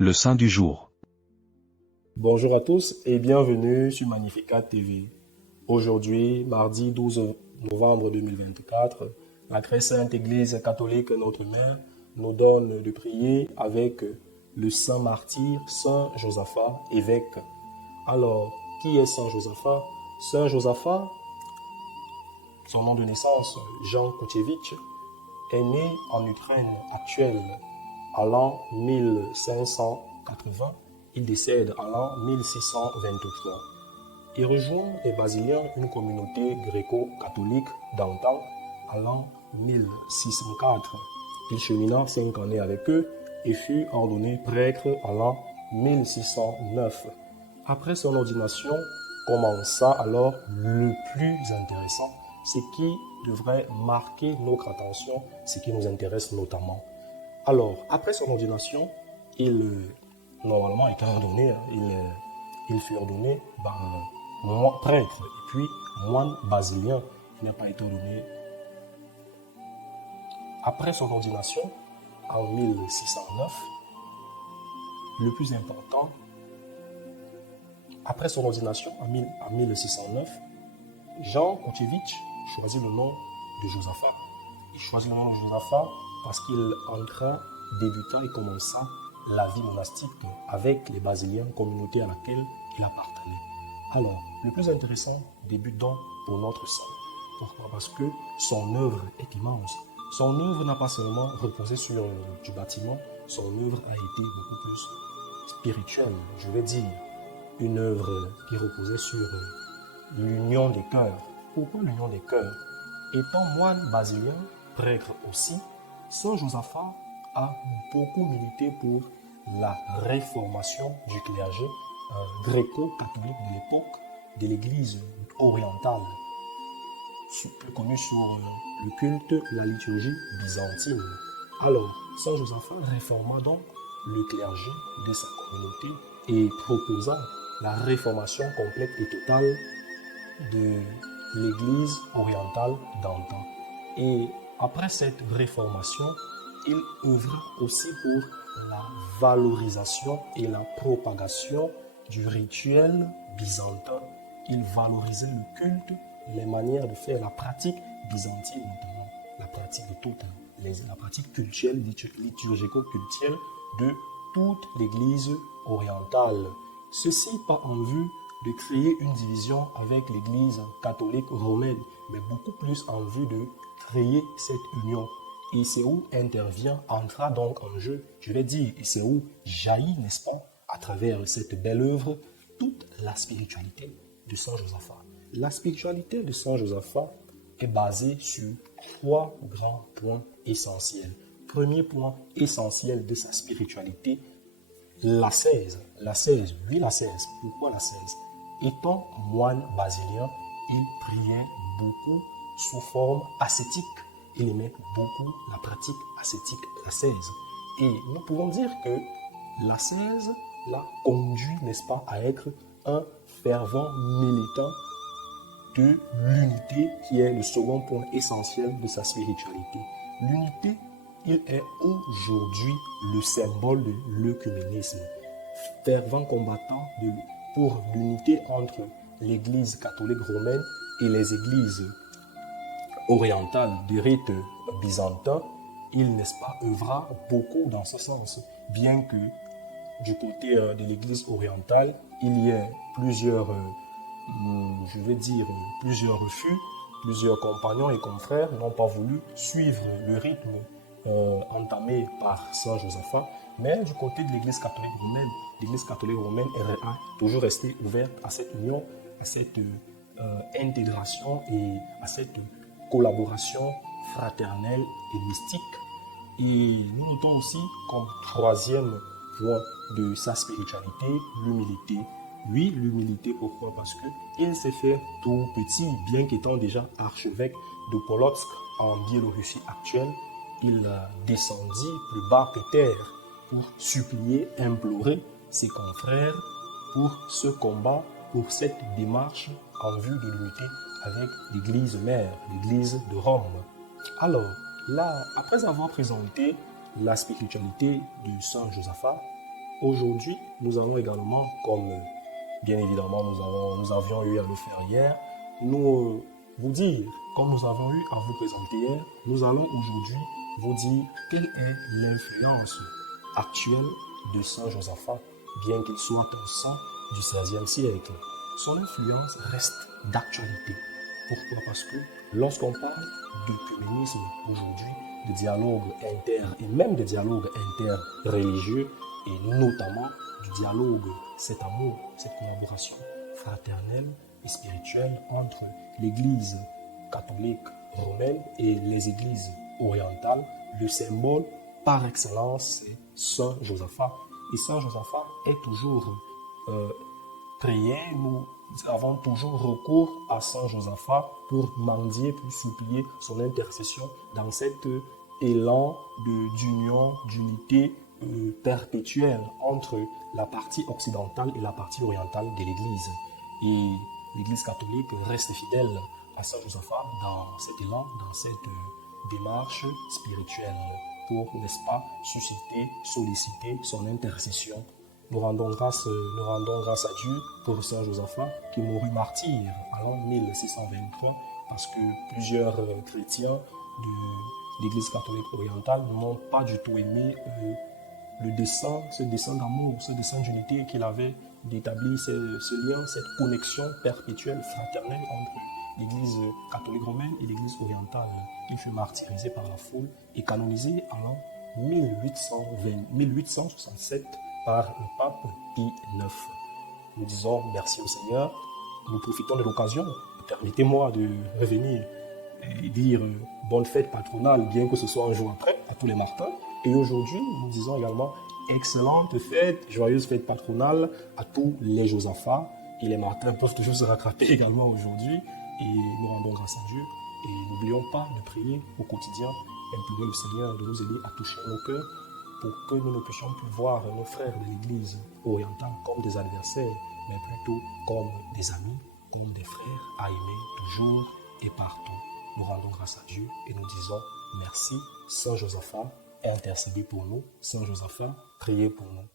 Le saint du jour. Bonjour à tous et bienvenue sur Magnificat TV. Aujourd'hui, mardi 12 novembre 2024, la très sainte Église catholique, notre mère, nous donne de prier avec le saint martyr Saint Josaphat, évêque. Alors, qui est Saint Josaphat? Saint Josaphat, son nom de naissance, Jean Koutchevitch, est né en Ukraine actuelle à l'an 1580. Il décède à l'an 1623. Il rejoint les Basiliens, une communauté gréco-catholique d'antan, à l'an 1604. Il chemina 5 années avec eux et fut ordonné prêtre à l'an 1609. Après son ordination, commença alors le plus intéressant, ce qui devrait marquer notre attention, ce qui nous intéresse notamment. Alors, après son ordination, normalement était ordonné, il fut ordonné prêtre et puis moine basilien. Il n'a pas été ordonné. Après son ordination, en 1609, le plus important, après son ordination en 1609, Jean Koutchevitch choisit le nom de Josaphat. Il choisit le nom de Josaphat parce qu'il débuta et commença la vie monastique avec les Basiliens, communauté à laquelle il appartenait. Alors, le plus intéressant débute donc pour notre saint. Pourquoi? Parce que son œuvre est immense. Son œuvre n'a pas seulement reposé sur du bâtiment, son œuvre a été beaucoup plus spirituelle, je vais dire. Une œuvre qui reposait sur l'union des cœurs. Pourquoi l'union des cœurs? Étant moine basilien, prêtre aussi, Saint Josaphat a beaucoup milité pour la réformation du clergé gréco-catholique de l'époque de l'Église orientale, plus connue sur le culte, la liturgie byzantine. Alors, Saint Josaphat réforma donc le clergé de sa communauté et proposa la réformation complète et totale de l'Église orientale d'antan. Et après cette réformation, il œuvra aussi pour la valorisation et la propagation du rituel byzantin. Il valorisait le culte, les manières de faire, la pratique byzantine notamment, la pratique de toute, la pratique cultuelle, liturgico-cultuelle de toute l'Église orientale. Ceci pas en vue de créer une division avec l'Église catholique romaine, mais beaucoup plus en vue de créer cette union. Et c'est où entrera donc en jeu, je vais dire, et c'est où jaillit, n'est-ce pas, à travers cette belle œuvre, toute la spiritualité de Saint Josaphat. La spiritualité de Saint Josaphat est basée sur 3 grands points essentiels. Premier point essentiel de sa spiritualité, l'ascèse. Oui, l'ascèse. Pourquoi l'ascèse? Étant moine basilien, il priait beaucoup sous forme ascétique. Il aimait beaucoup la pratique ascétique, l'ascèse. Et nous pouvons dire que l'ascèse l'a conduit, n'est-ce pas, à être un fervent militant de l'unité, qui est le second point essentiel de sa spiritualité. L'unité, il est aujourd'hui le symbole de l'œcuménisme. Fervent combattant pour l'unité entre l'Église catholique romaine et les églises orientales du rite byzantin, il, n'est-ce pas, œuvra beaucoup dans ce sens, bien que du côté de l'Église orientale, il y ait plusieurs refus, plusieurs compagnons et confrères n'ont pas voulu suivre le rythme entamé par Saint Josaphat, mais du côté de l'Église catholique romaine a toujours resté ouverte à cette union, à cette intégration et à cette collaboration fraternelle et mystique. Et nous notons aussi comme troisième point de sa spiritualité, l'humilité. Oui, l'humilité, pourquoi? Parce qu'il s'est fait tout petit, bien qu'étant déjà archevêque de Polotsk en Biélorussie actuelle, il descendit plus bas que terre pour supplier, implorer ses confrères pour ce combat, pour cette démarche en vue de lutter avec l'Église mère, l'Église de Rome. Alors, là, après avoir présenté la spiritualité de Saint Josaphat, aujourd'hui, nous allons également, comme bien évidemment nous avions eu à le faire hier, nous vous dire, comme nous avons eu à vous présenter hier, nous allons aujourd'hui vous dire quelle est l'influence actuelle de Saint Josaphat, bien qu'il soit un saint du XVIe siècle. Son influence reste d'actualité. Pourquoi? Parce que lorsqu'on parle d'œcuménisme aujourd'hui, de dialogue inter et même de dialogue interreligieux, et notamment du dialogue, cet amour, cette collaboration fraternelle et spirituelle entre l'Église catholique romaine et les églises orientales, le symbole par excellence, c'est Saint Josaphat. Et Saint Josaphat est toujours prié, nous avons toujours recours à Saint Josaphat pour mendier, pour supplier son intercession dans cet élan d'union, d'unité perpétuelle entre la partie occidentale et la partie orientale de l'Église. Et l'Église catholique reste fidèle à Saint Josaphat dans cet élan, dans cette démarche spirituelle pour, n'est-ce pas, susciter, solliciter son intercession. Nous rendons grâce à Dieu pour Saint Josaphat qui mourut martyr en l'an 1623 parce que plusieurs chrétiens de l'Église catholique orientale n'ont pas du tout aimé ce dessein d'amour, ce dessein d'unité qu'il avait d'établir ce lien, cette connexion perpétuelle, fraternelle entre l'Église catholique romaine et l'Église orientale. Il fut martyrisé par la foule et canonisé en l'an 1867 par le pape Pie IX. Nous disons merci au Seigneur. Nous profitons de l'occasion. Permettez-moi de revenir et dire bonne fête patronale, bien que ce soit un jour après, à tous les martins. Et aujourd'hui, nous disons également excellente fête, joyeuse fête patronale à tous les Josaphats. Et les martins peuvent toujours se rattraper également aujourd'hui. Et nous rendons grâce à Dieu. Et n'oublions pas de prier au quotidien, implorer le Seigneur de nous aider à toucher nos cœurs pour que nous ne puissions plus voir nos frères de l'Église orientale comme des adversaires, mais plutôt comme des amis, comme des frères à aimer toujours et partout. Nous rendons grâce à Dieu et nous disons merci. Saint Josaphat, intercédez pour nous. Saint Josaphat, priez pour nous.